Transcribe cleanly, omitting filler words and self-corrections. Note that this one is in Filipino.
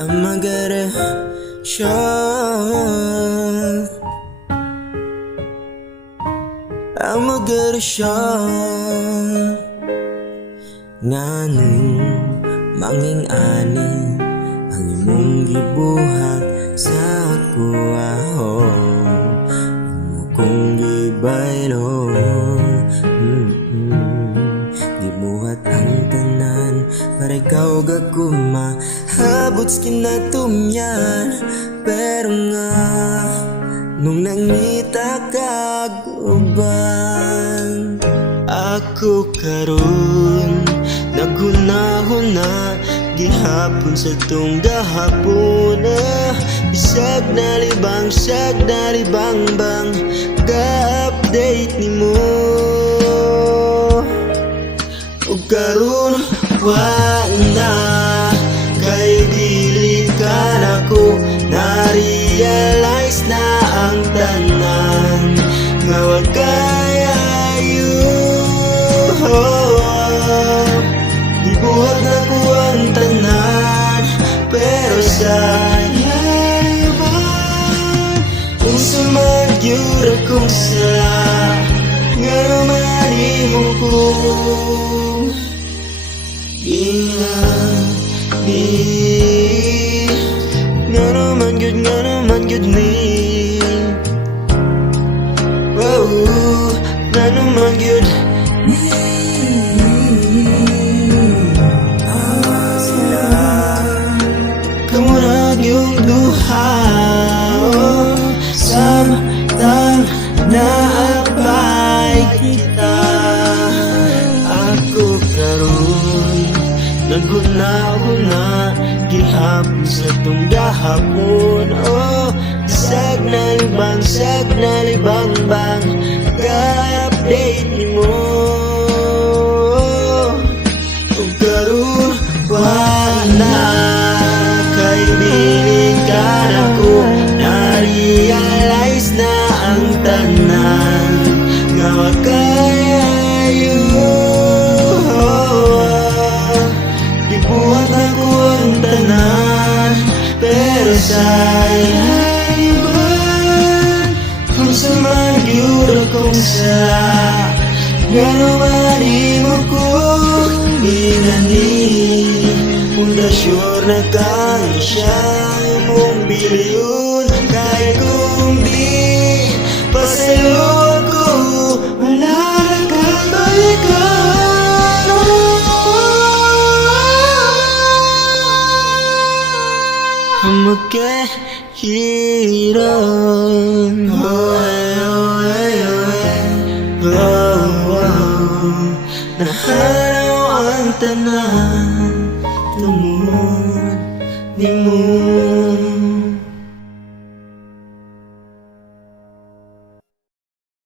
I'm a get a shot. I'm a get a shot. Nganong manging ani ang imong gibuhat sa ako imo kong gibaylo. Gibuhat ang tanan para ikaw gaguma habot kinatumyan. Pero nga nung nangita kag uban, ako karon naghuna-huna gihapon sa tong gahapon. Bisag na libang, sag na libang-bang ga-update nimo. O karon wa na kay dili ka nako na-realize na ang tanan nga wa kayayo. Gibuhat na ko ang tanan pero sayang ba kung sumagyur akong sala nga naman mo ko nga naman good ni oh, nga naman good kamunag yung duha samtang naapay kita. Ako karon naghuna-huna gihapon sa tong gahapon. Sag na libang-bang ga-update nimo. O karon wala kay biling ka nako na-realize na ang tanan nga wa kayayo. Gibuhat ako ang tanan pero sayang ba kung sumagyur akong sala nga naman mo ko ginani. Pundasyon na kang siya mong bilyon kahit kung di pasayot ko wala na kang balikan. Magkahiran naharaw ang tanan tumod ni mo.